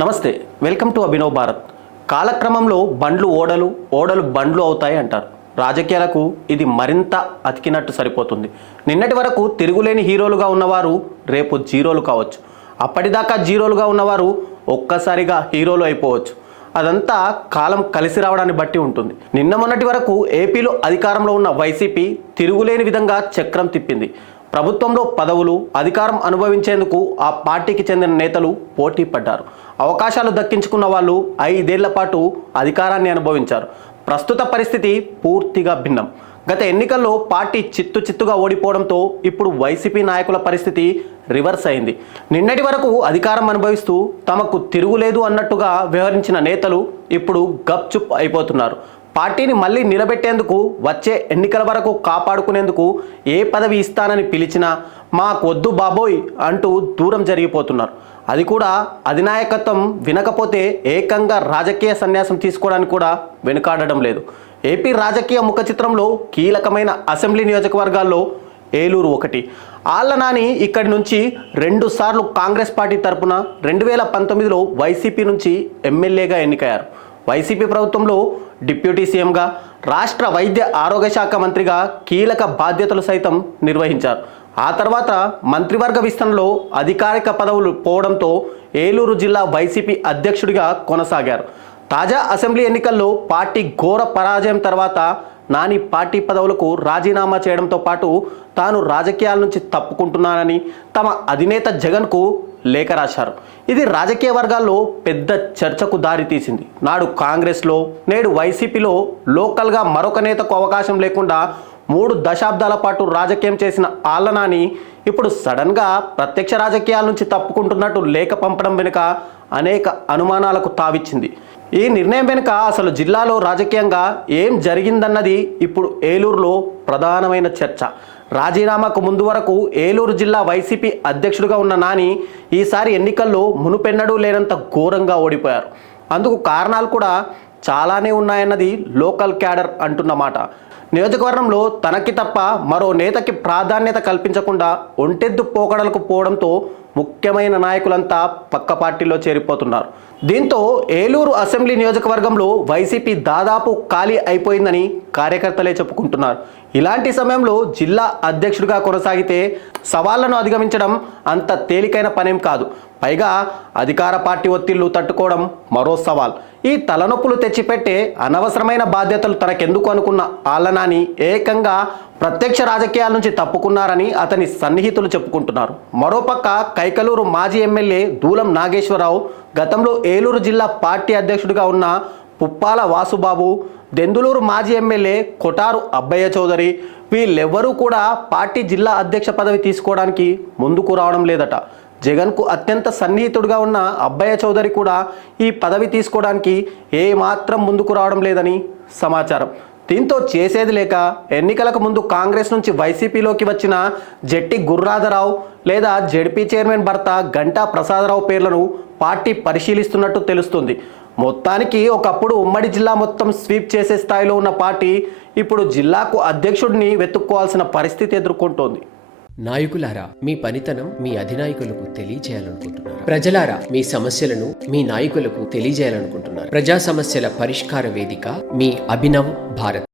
నమస్తే, welcome to Abhinav Bharat. కాలక్రమంలో బండ్లు ఓడలు, ఓడలు బండ్లు అవుతాయి అంటారు. రాజకీయాలకు ఇది మరింత అతికినట్టు సరిపోతుంది. నిన్నటి వరకు తిరుగులేని హీరోలుగా ఉన్నవారు రేపు జీరోలు కావచ్చు. అప్పటిదాకా జీరోలుగా ఉన్నవారు ఒక్కసారిగా హీరోలు అయిపోవచ్చు. అదంతా కాలం కలిసి రావడాన్ని బట్టి ఉంటుంది. నిన్న మొన్నటి వరకు ఏపీలో అధికారంలో ఉన్న వైసీపీ తిరుగులేని విధంగా చక్రం తిప్పింది. ప్రభుత్వంలో పదవులు, అధికారం అనుభవించేందుకు ఆ పార్టీకి చెందిన నేతలు పోటీ పడ్డారు. అవకాశాలు దక్కించుకున్న వాళ్ళు 5 ఏళ్ల పాటు అధికారాన్ని అనుభవించారు. ప్రస్తుత పరిస్థితి పూర్తిగా భిన్నం. గత ఎన్నికల్లో పార్టీ చిత్తుగా ఓడిపోవడంతో ఇప్పుడు వైసీపీ నాయకుల పరిస్థితి రివర్స్ అయింది. నిన్నటి వరకు అధికారం అనుభవిస్తూ తమకు తిరుగులేదు అన్నట్టుగా వ్యవహరించిన నేతలు ఇప్పుడు గప్చుప్ అయిపోతున్నారు. పార్టీని మళ్ళీ నిలబెట్టేందుకు, వచ్చే ఎన్నికల వరకు కాపాడుకునేందుకు ఏ పదవి ఇస్తానని పిలిచినా మాకొద్దు బాబోయ్ అంటూ దూరం జరిగిపోతున్నారు. అది కూడా అధినాయకత్వం వినకపోతే ఏకంగా రాజకీయ సన్యాసం తీసుకోవడానికి కూడా వెనుకాడడం లేదు. ఏపీ రాజకీయ ముఖ చిత్రంలో కీలకమైన అసెంబ్లీ నియోజకవర్గాల్లో ఏలూరు ఒకటి. ఆళ్ల నాని ఇక్కడి నుంచి 2 సార్లు కాంగ్రెస్ పార్టీ తరపున 2019లో వైసీపీ నుంచి ఎమ్మెల్యేగా ఎన్నికయ్యారు. వైసీపీ ప్రభుత్వంలో డిప్యూటీ సీఎంగా, రాష్ట్ర వైద్య ఆరోగ్య శాఖ మంత్రిగా కీలక బాధ్యతలు సైతం నిర్వహించారు. ఆ తర్వాత మంత్రివర్గ విస్తరణలో అధికారిక పదవులు పోవడంతో ఏలూరు జిల్లా వైసీపీ అధ్యక్షుడిగా కొనసాగారు. తాజా అసెంబ్లీ ఎన్నికల్లో పార్టీ ఘోర పరాజయం తర్వాత నాని పార్టీ పదవులకు రాజీనామా చేయడంతో పాటు తాను రాజకీయాల నుంచి తప్పుకుంటున్నానని తమ అధినేత జగన్కు లేఖ రాశారు. ఇది రాజకీయ వర్గాల్లో పెద్ద చర్చకు దారితీసింది. నాడు కాంగ్రెస్లో, నేడు వైసీపీలో లోకల్గా మరొక నేతకు అవకాశం లేకుండా 3 దశాబ్దాల పాటు రాజకీయం చేసిన ఆళ్ల నాని ఇప్పుడు సడన్గా ప్రత్యక్ష రాజకీయాల నుంచి తప్పుకుంటున్నట్టు లేఖ పంపడం వెనుక అనేక అనుమానాలకు తావిచ్చింది. ఈ నిర్ణయం వెనుక అసలు జిల్లాలో రాజకీయంగా ఏం జరిగిందన్నది ఇప్పుడు ఏలూరులో ప్రధానమైన చర్చ. రాజీనామాకు ముందు వరకు ఏలూరు జిల్లా వైసీపీ అధ్యక్షుడిగా ఉన్న నాని ఈసారి ఎన్నికల్లో మునుపెన్నడూ లేనంత ఘోరంగా ఓడిపోయారు. అందుకు కారణాలు కూడా చాలానే ఉన్నాయన్నది లోకల్ క్యాడర్ అంటున్నమాట. నియోజకవర్గంలో తనకి తప్ప మరో నేతకి ప్రాధాన్యత కల్పించకుండా ఒంటెద్దు పోకడలకు పోవడంతో ముఖ్యమైన నాయకులంతా పక్క పార్టీలో చేరిపోతున్నారు. దీంతో ఏలూరు అసెంబ్లీ నియోజకవర్గంలో వైసీపీ దాదాపు ఖాళీ అయిపోయిందని కార్యకర్తలే చెప్పుకుంటున్నారు. ఇలాంటి సమయంలో జిల్లా అధ్యక్షుడిగా కొనసాగితే సవాళ్లను అధిగమించడం అంత తేలికైన పనేం కాదు. పైగా అధికార పార్టీ ఒత్తిళ్లు తట్టుకోవడం మరో సవాల్. ఈ తలనొప్పులు తెచ్చిపెట్టే అనవసరమైన బాధ్యతలు తనకెందుకు అనుకున్న ఆళ్ల నాని ఏకంగా ప్రత్యక్ష రాజకీయాల నుంచి తప్పుకున్నారని అతని సన్నిహితులు చెప్పుకుంటున్నారు. మరోపక్క కైకలూరు మాజీ ఎమ్మెల్యే దూలం నాగేశ్వరరావు, గతంలో ఏలూరు జిల్లా పార్టీ అధ్యక్షుడిగా ఉన్న పుప్పాల వాసుబాబు, దెందులూరు మాజీ ఎమ్మెల్యే కొటారు అబ్బయ్య చౌదరి వీళ్ళెవ్వరూ కూడా పార్టీ జిల్లా అధ్యక్ష పదవి తీసుకోవడానికి ముందుకు రావడం లేదట. జగన్కు అత్యంత సన్నిహితుడిగా ఉన్న అబ్బయ్య చౌదరి కూడా ఈ పదవి తీసుకోవడానికి ఏమాత్రం ముందుకు రావడం లేదని సమాచారం. దీంతో చేసేది లేక ఎన్నికలకు ముందు కాంగ్రెస్ నుంచి వైసీపీలోకి వచ్చిన జెట్టి గుర్రాధరావు లేదా జెడ్పీ చైర్మన్ భర్త గంటా ప్రసాదరావు పేర్లను పార్టీ పరిశీలిస్తున్నట్టు తెలుస్తుంది. మొత్తానికి ఒకప్పుడు ఉమ్మడి జిల్లా మొత్తం స్వీప్ చేసే స్థాయిలో ఉన్న పార్టీ ఇప్పుడు జిల్లాకు అధ్యక్షుడిని వెతుక్కోవాల్సిన పరిస్థితి ఎదుర్కొంటోంది. నాయకులారా, మీ పనితనం మీ అధినాయకులకు తెలియజేయాలనుకుంటున్నారు. ప్రజలారా, మీ సమస్యలను మీ నాయకులకు తెలియజేయాలనుకుంటున్నారు. ప్రజా సమస్యల పరిష్కార వేదిక మీ అభినవ్ భారత్.